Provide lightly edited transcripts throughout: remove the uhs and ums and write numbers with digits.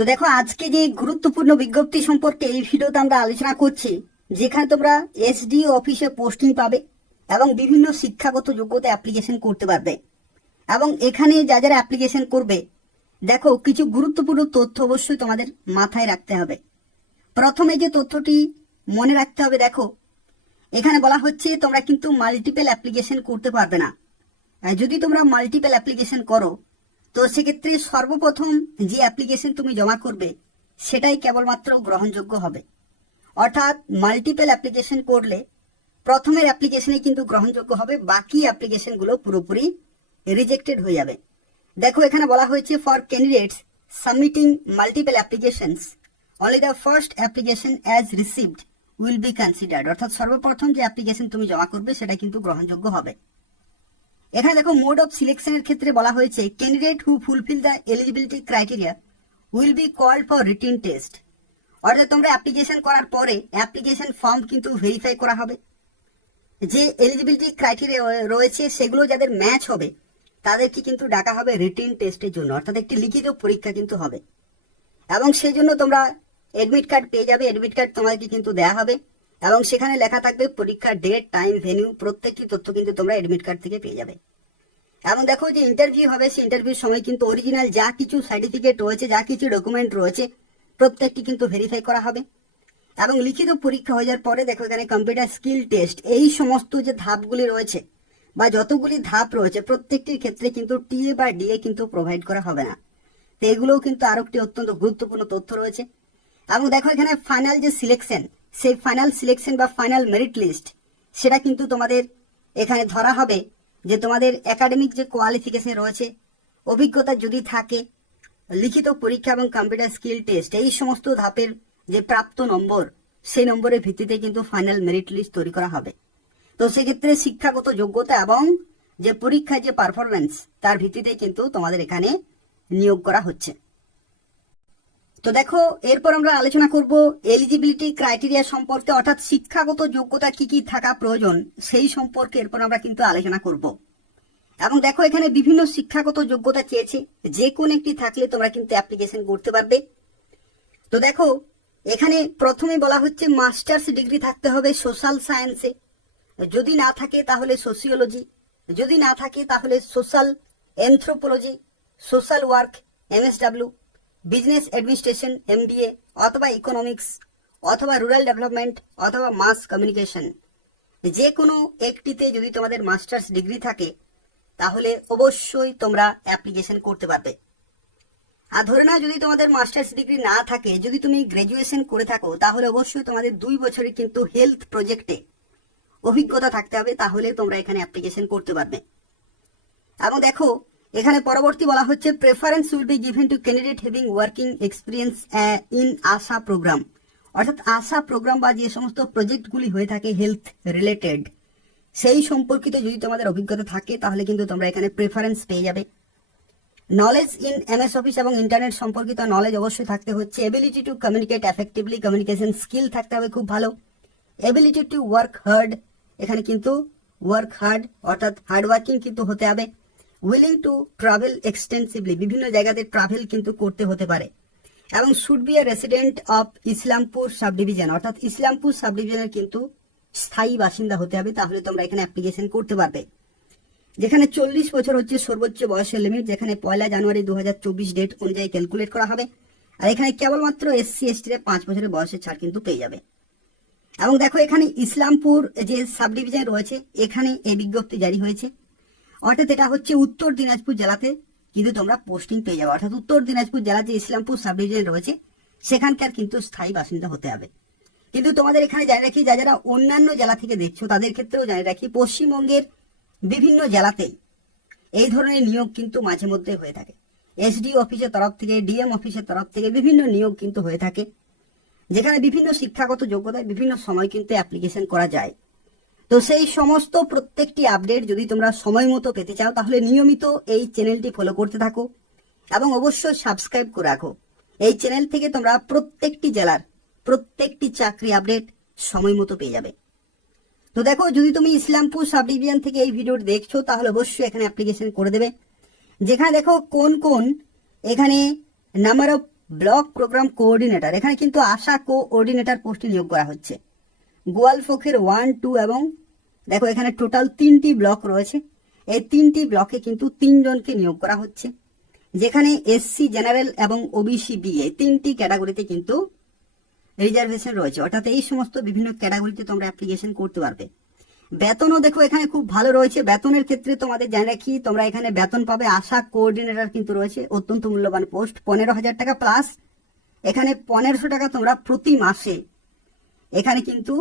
তো দেখো, আজকে যে গুরুত্বপূর্ণ বিজ্ঞপ্তি সম্পর্কে এই ভিডিওতে আমরা আলোচনা করছি, যেখানে তোমরা এসডিও অফিসে পোস্টিং পাবে এবং বিভিন্ন শিক্ষাগত যোগ্যতা অ্যাপ্লিকেশন করতে পারবে। এবং এখানে যারা অ্যাপ্লিকেশন করবে, দেখো কিছু গুরুত্বপূর্ণ তথ্য অবশ্যই তোমাদের মাথায় রাখতে হবে। প্রথমে যে তথ্যটি মনে রাখতে হবে, দেখো এখানে বলা হচ্ছে তোমরা কিন্তু মাল্টিপল অ্যাপ্লিকেশন করতে পারবে না। যদি তোমরা মাল্টিপল অ্যাপ্লিকেশন করো, তো সেক্ষেত্রে সর্বপ্রথম যে অ্যাপ্লিকেশন তুমি জমা করবে সেটাই কেবলমাত্র গ্রহণযোগ্য হবে। অর্থাৎ মাল্টিপল অ্যাপ্লিকেশন করলে প্রথমের অ্যাপ্লিকেশনই কিন্তু গ্রহণযোগ্য হবে, বাকি অ্যাপ্লিকেশনগুলো পুরোপুরি রিজেক্টেড হয়ে যাবে। দেখো এখানে বলা হয়েছে for candidates submitting multiple applications only the first application as received will be considered. অর্থাৎ সর্বপ্রথম যে অ্যাপ্লিকেশন তুমি জমা করবে সেটা কিন্তু গ্রহণযোগ্য হবে। এখানে দেখো মোড অফ সিলেকশনের ক্ষেত্রে বলা হয়েছে candidate who fulfil the eligibility criteria will be called for written test. অর্থাৎ তোমরা অ্যাপ্লিকেশন করার পরে অ্যাপ্লিকেশন ফর্ম কিন্তু ভেরিফাই করা হবে। যে এলিজিবিলিটি ক্রাইটেরিয়া রয়েছে সেগুলো যাদের ম্যাচ হবে তাদেরকে কিন্তু ডাকা হবে রিটেন টেস্টের জন্য, অর্থাৎ একটি লিখিত পরীক্ষা কিন্তু হবে। এবং সেই জন্য তোমরা এডমিট কার্ড পেয়ে যাবে। এডমিট কার্ড তোমাদেরকে কিন্তু দেওয়া হবে এবং সেখানে লেখা থাকবে পরীক্ষার ডেট, টাইম, ভেন্যু, প্রত্যেকটি তথ্য কিন্তু তোমরা এডমিট কার্ড থেকে পেয়ে যাবে। এবং দেখো যে ইন্টারভিউ হবে, সেই ইন্টারভিউর সময় কিন্তু অরিজিনাল যা কিছু সার্টিফিকেট রয়েছে, যা কিছু ডকুমেন্ট রয়েছে, প্রত্যেকটি কিন্তু ভেরিফাই করা হবে। এবং লিখিত পরীক্ষা হয়ে যাওয়ার পরে দেখো এখানে কম্পিউটার স্কিল টেস্ট, এই সমস্ত যে ধাপগুলি রয়েছে বা যতগুলি ধাপ রয়েছে প্রত্যেকটির ক্ষেত্রে কিন্তু টিএ বা ডিএ কিন্তু প্রোভাইড করা হবে না। তো এগুলোও কিন্তু আরো একটি অত্যন্ত গুরুত্বপূর্ণ তথ্য রয়েছে। এবং দেখো এখানে ফাইনাল যে সিলেকশন, সেই ফাইনাল সিলেকশন বা ফাইনাল মেরিট লিস্ট, সেটা কিন্তু তোমাদের এখানে ধরা হবে যে তোমাদের একাডেমিক যে কোয়ালিফিকেশন রয়েছে, অভিজ্ঞতা যদি থাকে, লিখিত পরীক্ষা এবং কম্পিউটার স্কিল টেস্ট, এই সমস্ত ধাপের যে প্রাপ্ত নম্বর, সেই নম্বরের ভিত্তিতে কিন্তু ফাইনাল মেরিট লিস্ট তৈরি করা হবে। তো সেক্ষেত্রে শিক্ষাগত যোগ্যতা এবং যে পরীক্ষায় যে পারফরমেন্স, তার ভিত্তিতে কিন্তু তোমাদের এখানে নিয়োগ করা হচ্ছে। তো দেখো এরপর আমরা আলোচনা করব এলিজিবিলিটি ক্রাইটেরিয়া সম্পর্কে, অর্থাৎ শিক্ষাগত যোগ্যতা কি কি থাকা প্রয়োজন সেই সম্পর্কে এরপর আমরা কিন্তু আলোচনা করব। এবং দেখো এখানে বিভিন্ন শিক্ষাগত যোগ্যতা চেয়েছে, যে কোনো একটি থাকলে তোমরা কিন্তু অ্যাপ্লিকেশন করতে পারবে। তো দেখো এখানে প্রথমে বলা হচ্ছে মাস্টার্স ডিগ্রি থাকতে হবে সোশ্যাল সায়েন্সে, যদি না থাকে তাহলে সোশিওলজি, যদি না থাকে তাহলে social anthropology, social work MSW, business administration MBA, অথবা ইকোনমিক্স, অথবা রুরাল ডেভেলপমেন্ট, অথবা মাস কমিউনিকেশন। যে কোনো একটিতে যদি তোমাদের মাস্টার্স ডিগ্রি থাকে তাহলে অবশ্যই তোমরা অ্যাপ্লিকেশন করতে পারবে। আর ধরে নাও যদি তোমাদের মাস্টার্স ডিগ্রি না থাকে, যদি তুমি গ্রাজুয়েশন করে থাকো, তাহলে অবশ্যই তোমাদের 2 বছরের কিন্তু হেলথ প্রজেক্টে অভিজ্ঞতা থাকতে হবে, তাহলে তোমরা এখানে অ্যাপ্লিকেশন করতে পারবে। এবং দেখো এখানে পরবর্তী বলা হচ্ছে preference will be given to candidate having working experience in ASHA program. অর্থাৎ আশা প্রোগ্রাম বা যে সমস্ত প্রজেক্টগুলি হয়ে থাকে হেলথ রিলেটেড, সেই সম্পর্কিত যদি তোমাদের অভিজ্ঞতা থাকে তাহলে কিন্তু তোমরা এখানে প্রেফারেন্স পেয়ে যাবে। নলেজ ইন এমএস অফিস এবং ইন্টারনেট সম্পর্কিত নলেজ অবশ্যই থাকতে হচ্ছে। Ability to communicate effectively, communication skill থাকতে হবে খুব ভালো। এবিলিটি টু ওয়ার্ক হার্ড, এখানে কিন্তু ওয়ার্ক হার্ড অর্থাৎ হার্ড ওয়ার্কিং কিন্তু হতে হবে। উইলিং টু ট্রাভেল এক্সটেন্সিভলি, বিভিন্ন জায়গাতে ট্রাভেল কিন্তু করতে হতে পারে। এবং should B A resident of Islampur sub division, অর্থাৎ ইসলামপুর সাব ডিভিশনের কিন্তু স্থায়ী বাসিন্দা হতে হবে, তাহলে তোমরা এখানে অ্যাপ্লিকেশন করতে পারবে। যেখানে 40 বছর হচ্ছে সর্বোচ্চ বয়সের লিমিট, যেখানে 1 জানুয়ারি 2024 ডেট অনুযায়ী ক্যালকুলেট করা হবে। আর এখানে কেবলমাত্র এসসি এসটিরা 5 বছরের বয়সের ছাড় কিন্তু পেয়ে যাবে। এবং দেখো এখানে ইসলামপুর যে সাব ডিভিশন রয়েছে এখানে এই বিজ্ঞপ্তি জারি হয়েছে, অর্থাৎ এটা হচ্ছে উত্তর দিনাজপুর জেলাতে কিন্তু তোমরা পোস্টিং পেয়ে যাবে। অর্থাৎ উত্তর দিনাজপুর জেলা যে ইসলামপুর সাব ডিভিশন রয়েছে সেখানকার কিন্তু স্থায়ী বাসিন্দা হতে হবে। কিন্তু তোমাদের এখানে জানিয়ে রাখি, যারা অন্যান্য জেলা থেকে দেখছো তাদের ক্ষেত্রেও জানিয়ে রাখি, পশ্চিমবঙ্গের বিভিন্ন জেলাতেই এই ধরনের নিয়োগ কিন্তু মাঝে মধ্যে হয়ে থাকে। এসডিও অফিসের তরফ থেকে, ডিএম অফিসের তরফ থেকে বিভিন্ন নিয়োগ কিন্তু হয়ে থাকে, যেখানে বিভিন্ন শিক্ষাগত যোগ্যতায় বিভিন্ন সময় কিন্তু অ্যাপ্লিকেশন করা যায়। তো সেই সমস্ত প্রত্যেকটি আপডেট যদি তোমরা সময় মতো পেতে চাও তাহলে নিয়মিত এই চ্যানেলটি ফলো করতে থাকো এবং অবশ্যই সাবস্ক্রাইব করে রাখো। এই চ্যানেল থেকে তোমরা প্রত্যেকটি জেলার প্রত্যেকটি চাকরি আপডেট সময় মতো পেয়ে যাবে। তো দেখো যদি তুমি ইসলামপুর সাব ডিভিশন থেকে এই ভিডিওটি দেখছো তাহলে অবশ্যই এখানে অ্যাপ্লিকেশন করে দেবে। যেখানে দেখো কোন কোন এখানে number of block programme coordinator, এখানে কিন্তু আশা কোঅর্ডিনেটর পোস্টে নিয়োগ করা হচ্ছে। গোয়ালফোকের 1, 2 এবং দেখো এখানে টোটাল 3টি ব্লক রয়েছে। এই 3টি ব্লকে কিন্তু 3 জনকে নিয়োগ করা হচ্ছে, যেখানে এসসি, জেনারেল এবং ওবিসি বি এই 3টি ক্যাটাগরিতে কিন্তু রিজার্ভেশন রয়েছে। অর্থাৎ এই সমস্ত বিভিন্ন ক্যাটাগরিতে তোমরা অ্যাপ্লিকেশন করতে পারবে। বেতনও দেখো এখানে খুব ভালো রয়েছে। বেতনের ক্ষেত্রে তোমাদের জানি রাখি, তোমরা এখানে বেতন পাবে আশা কোঅর্ডিনেটর কিন্তু রয়েছে, অত্যন্ত মূল্যবান পোস্ট, 15,000 টাকা প্লাস এখানে 1500 টাকা তোমরা প্রতি মাসে এখানে কিন্তু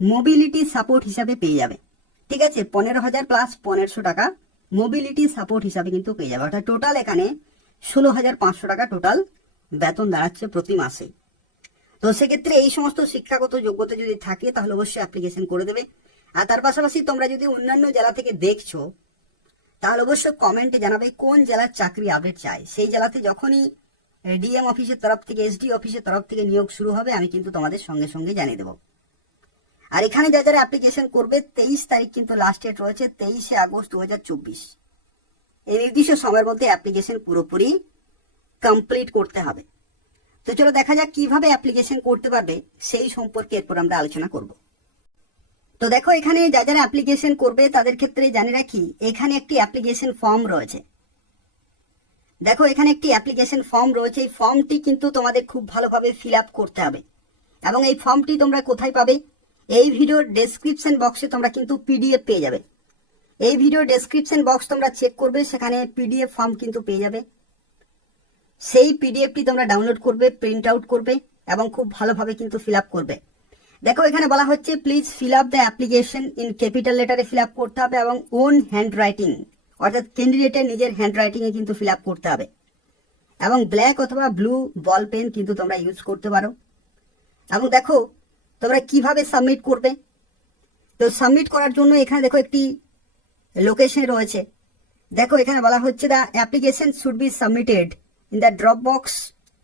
মোবিলিটি সাপোর্ট হিসাবে পেয়ে যাবে। ঠিক আছে, 15,000 প্লাস 1500 টাকা মোবিলিটি সাপোর্ট হিসাবে কিন্তু পেয়ে যাবে। অর্থাৎ টোটাল এখানে 16,500 টাকা টোটাল বেতন দাঁড়াচ্ছে প্রতি মাসে। তো সেক্ষেত্রে এই সমস্ত শিক্ষাগত যোগ্যতা যদি থাকে তাহলে অবশ্যই অ্যাপ্লিকেশন করে দেবে। আর তার পাশাপাশি তোমরা যদি অন্যান্য জেলা থেকে দেখছো তাহলে অবশ্যই কমেন্টে জানাবে কোন জেলার চাকরি আপডেট চাই। সেই জেলাতে যখনই ডিএম অফিসের তরফ থেকে, এসডি অফিসের তরফ থেকে নিয়োগ শুরু হবে আমি কিন্তু তোমাদের সঙ্গে সঙ্গে জানিয়ে দেবো। আর এখানে যারা অ্যাপ্লিকেশন করবে 23 তারিখ কিন্তু লাস্ট ডেট রয়েছে, 23শে আগস্ট 2024। এই নির্দিষ্ট সময়ের মধ্যে অ্যাপ্লিকেশন পুরোপুরি কমপ্লিট করতে হবে। তো চলো দেখা যাক কিভাবে অ্যাপ্লিকেশন করতে পারবে সেই সম্পর্কে এরপর আমরা আলোচনা করব। তো দেখো এখানে যারা অ্যাপ্লিকেশন করবে তাদের ক্ষেত্রে জানিয়ে রাখি, এখানে একটি অ্যাপ্লিকেশন ফর্ম রয়েছে। দেখো এখানে একটি অ্যাপ্লিকেশন ফর্ম রয়েছে, এই ফর্মটি কিন্তু তোমাদের খুব ভালোভাবে ফিল আপ করতে হবে। এবং এই ফর্মটি তোমরা কোথায় পাবে? এই ভিডিওর ডেসক্রিপশন বক্সে তোমরা কিন্তু পিডিএফ পেয়ে যাবে। এই ভিডিওর ডেসক্রিপশন বক্স তোমরা চেক করবে, সেখানে পিডিএফ ফর্ম কিন্তু পেয়ে যাবে। সেই পিডিএফটি তোমরা ডাউনলোড করবে, প্রিন্ট আউট করবে এবং খুব ভালোভাবে কিন্তু ফিল আপ করবে। দেখো এখানে বলা হচ্ছে please fill up the application in capital লেটারে ফিল আপ করতে হবে এবং ওন হ্যান্ড রাইটিং, অর্থাৎ ক্যান্ডিডেটের নিজের হ্যান্ড রাইটিং এ কিন্তু ফিল আপ করতে হবে। এবং ব্ল্যাক অথবা ব্লু বল পেন কিন্তু তোমরা ইউজ করতে পারো। এবং দেখো তোমরা কিভাবে সাবমিট করবে। তো সাবমিট করার জন্য এখানে দেখো একটি লোকেশন রয়েছে। দেখো এখানে বলা হচ্ছে the application should be submitted in the drop box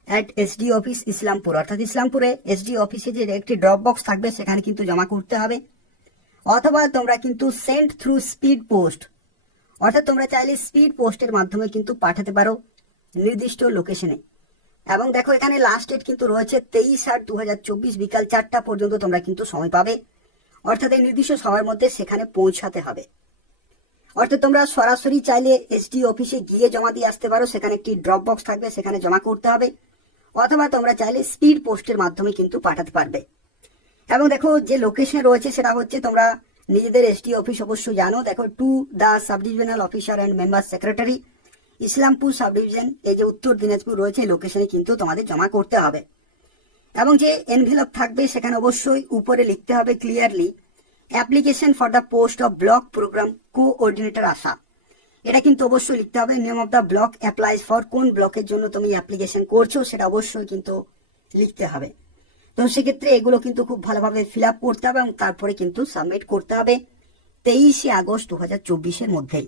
at SD office Islampur, অর্থাৎ ইসলামপুরে এসডি অফিসে যে একটি ড্রপ বক্স থাকবে সেখানে কিন্তু জমা করতে হবে। অথবা তোমরা কিন্তু সেন্ড থ্রু স্পিড পোস্ট, অর্থাৎ তোমরা চাইলে স্পিড পোস্টের মাধ্যমে কিন্তু পাঠাতে পারো নির্দিষ্ট লোকেশনে। এবং দেখো এখানে লাস্ট ডেট কিন্তু রয়েছে 23/8/2024 বিকাল 4টা পর্যন্ত তোমরা কিন্তু সময় পাবে। অর্থাৎ এই নির্দিষ্ট সময়ের মধ্যে সেখানে পৌঁছাতে হবে। অর্থাৎ তোমরা সরাসরি চাইলে এসডি অফিসে গিয়ে জমা দিয়ে আসতে পারো, সেখানে একটি ড্রপ বক্স থাকবে সেখানে জমা করতে হবে। অথবা তোমরা চাইলে স্পিড পোস্টের মাধ্যমে কিন্তু পাঠাতে পারবে। এবং দেখো যে লোকেশন রয়েছে সেটা হচ্ছে, তোমরা নিজেদের এসডি অফিস অবশ্যই জানো। দেখো to the sub divisional officer and member secretary Islampur sub division, এই যে উত্তর দিনাজপুর রয়েছে লোকেশনে কিন্তু তোমাদের জমা করতে হবে। এবং যে এনভেলপ থাকবে সেখানে অবশ্যই উপরে লিখতে হবে clearly application for the post of block programme coordinator ASHA. এটা কিন্তু অবশ্যই লিখতে হবে। Name of the block applies for, কোন ব্লকের জন্য তুমি অ্যাপ্লিকেশন করছো সেটা অবশ্যই কিন্তু লিখতে হবে। তো সেক্ষেত্রে এগুলো কিন্তু খুব ভালোভাবে ফিল আপ করতে হবে এবং তারপরে কিন্তু সাবমিট করতে হবে 23শে আগস্ট 2024-এর মধ্যেই।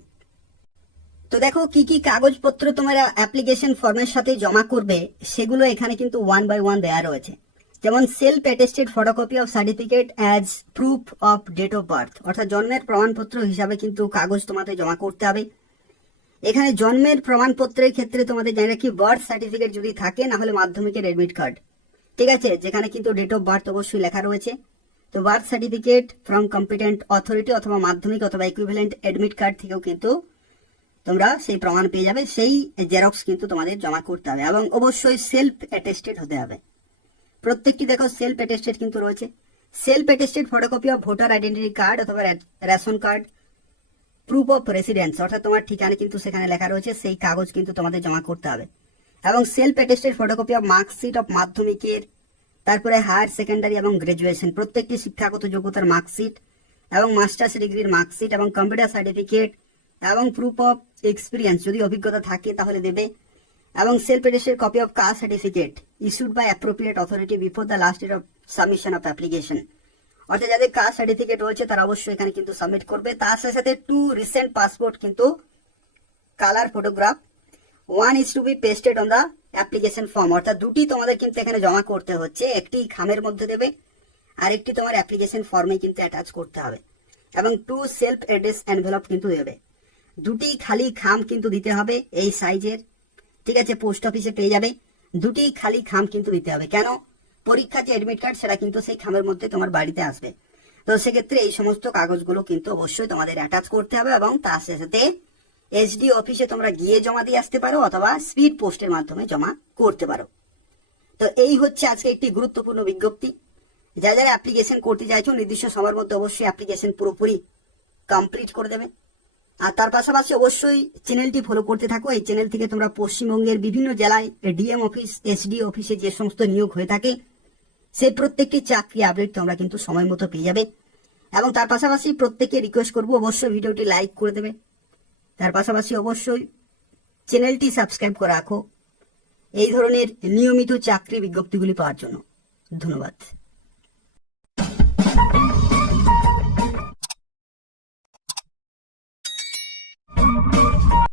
তো দেখো কি কি কাগজপত্র তোমরা অ্যাপ্লিকেশন ফর্মের সাথে জমা করবে সেগুলো এখানে কিন্তু 1 by 1 দেওয়া রয়েছে। যেমন self attested photocopy of certificate as proof of date of birth, অর্থাৎ জন্মের প্রমাণপত্র হিসাবে কিন্তু কাগজ তোমাদের জমা করতে হবে। এখানে জন্মের প্রমাণপত্রের ক্ষেত্রে তোমাদের জানি রাখি বার্থ সার্টিফিকেট যদি থাকে, না হলে মাধ্যমিকের অ্যাডমিট কার্ড, ঠিক আছে, যেখানে কিন্তু ডেট অফ বার্থ অবশ্যই লেখা রয়েছে। তো birth certificate from competent authority অথবা মাধ্যমিক অথবা ইকুইভ্যালেন্ট অ্যাডমিট কার্ড থেকেও কিন্তু তোমরা সেই প্রমাণ পেয়ে যাবে, সেই জেরক্স কিন্তু তোমাদের জমা করতে হবে। এবং অবশ্যই সেলফ অ্যাটেস্টেড হতে হবে প্রত্যেকটি। দেখো সেলফ অ্যাটেস্টেড কিন্তু রয়েছে। Self attested photocopy of voter identity card অথবা ration card, proof of residence, অর্থাৎ তোমার ঠিকানা কিন্তু সেখানে লেখা রয়েছে, সেই কাগজ কিন্তু তোমাদের জমা করতে হবে। এবং self attested photocopy of marksheet of মাধ্যমিকের, তারপরে হায়ার সেকেন্ডারি এবং গ্রাজুয়েশন প্রত্যেকটি শিক্ষাগত যোগ্যতার মার্কশিট এবং মাস্টার্স ডিগ্রির মার্কশিট এবং কম্পিউটার সার্টিফিকেট এবং প্রুফ অফ এক্সপিরিয়েন্স, যদি অভিজ্ঞতা থাকে তাহলে দেবে। এবং self attested copy of caste certificate issued by appropriate authority before the last date of submission of application, অর্থাৎ যাদের কাস্ট সার্টিফিকেট রয়েছে তারা অবশ্যই এখানে কিন্তু সাবমিট করবে। তার সাথে সাথে 2 রিসেন্ট পাসপোর্ট কিন্তু colour photograph 1 is to be pasted on the application form, অর্থাৎ দুটি তোমাদের কিন্তু এখানে জমা করতে হচ্ছে, একটি খামের মধ্যে দেবে আর একটি তোমার অ্যাপ্লিকেশন ফর্মে কিন্তু অ্যাটাচ করতে হবে। এবং 2 সেলফ অ্যাড্রেস এনভেলপ কিন্তু দেবে, দুটি খালি খাম কিন্তু দিতে হবে এই সাইজের, ঠিক আছে, পোস্ট অফিসে পেয়ে যাবে। দুটি খালি খাম কিন্তু দিতে হবে। কেন? পরীক্ষার যে অ্যাডমিট কার্ড সেটা কিন্তু সেই খামের মধ্যে তোমার বাড়িতে আসবে। তো সেক্ষেত্রে এই সমস্ত কাগজগুলো কিন্তু অবশ্যই তোমাদের অ্যাটাচ করতে হবে এবং তার সাথে এসডি অফিসে তোমরা গিয়ে জমা দিয়ে আসতে পারো অথবা স্পিড পোস্টের মাধ্যমে জমা করতে পারো। তো এই হচ্ছে আজকে একটি গুরুত্বপূর্ণ বিজ্ঞপ্তি। যারা অ্যাপ্লিকেশন করতে চাইছো নির্দিষ্ট সময়ের মধ্যে অবশ্যই অ্যাপ্লিকেশন পুরোপুরি কমপ্লিট করে দেবে। আর তার পাশাপাশি অবশ্যই চ্যানেলটি ফলো করতে থাকো। এই চ্যানেল থেকে তোমরা পশ্চিমবঙ্গের বিভিন্ন জেলায় ডিএম অফিস, এসডি অফিসে যে সমস্ত নিয়োগ হয়ে থাকে সেই প্রত্যেকটি চাকরি আপডেট তোমরা কিন্তু সময় মতো পেয়ে যাবে। এবং তার পাশাপাশি প্রত্যেককে রিকোয়েস্ট করবো অবশ্যই ভিডিওটি লাইক করে দেবে। তার পাশাপাশি অবশ্যই চ্যানেলটি সাবস্ক্রাইব করে রাখো এই ধরনের নিয়মিত চাকরি বিজ্ঞপ্তিগুলি পাওয়ার জন্য। ধন্যবাদ।